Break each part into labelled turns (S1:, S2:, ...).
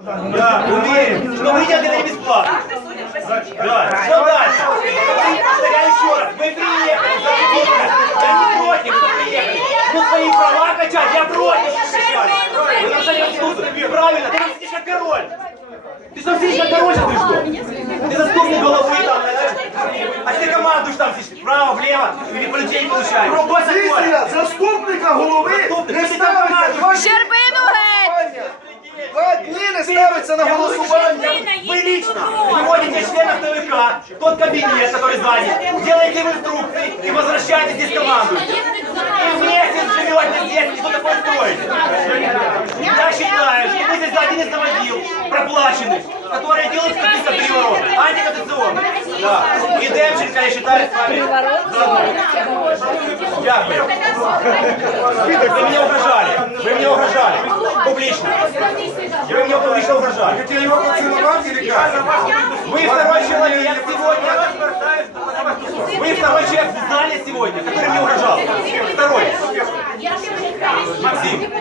S1: Да, умеем. Что вы делаете не бесплатно? Да, что дальше? Повторяю еще раз, вы приехали, я не против, что приехали. Ну свои права качать, я против качать. Вы нарушаете Конституцию. Правильно, ты там сидишь как король. Ты там сидишь как король, а ты что? Ты заступник головы там, а ты командуешь там сидишь, вправо, влево, или полететь получаешь. Просто
S2: Позиція заступника голови дні не ставиться на голосування.
S1: Вы лично приводите членов ТВК в тот кабинет, который сзади, делаете им инструкции и возвращаете здесь команду. И вместе живете здесь и что-то построите. Я считаю, что вы здесь один из заводил, проплаченных, которые делают какие-то переворот, антиконституционный. Да. И Демченко, я считаю, с вами заодно. Дякую. Вы мне угрожали. Вы мне угрожали. Публично. Вы мне публично угрожали.
S2: Хотели его поцеловать или как?
S1: Вы второй человек сегодня. Вы второй человек в зале сегодня, который мне угрожал. Второй. Максим.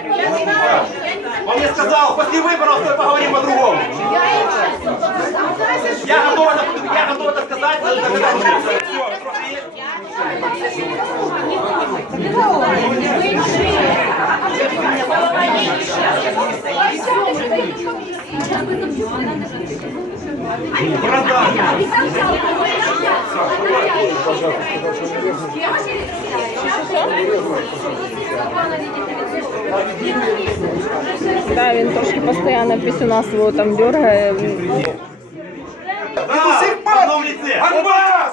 S1: Он мне сказал, после выборов мы поговорим по-другому. Я готов это, я готов это сказать.
S3: Да, він трошки постійно пісюна свого там дергає.
S1: Ганьба!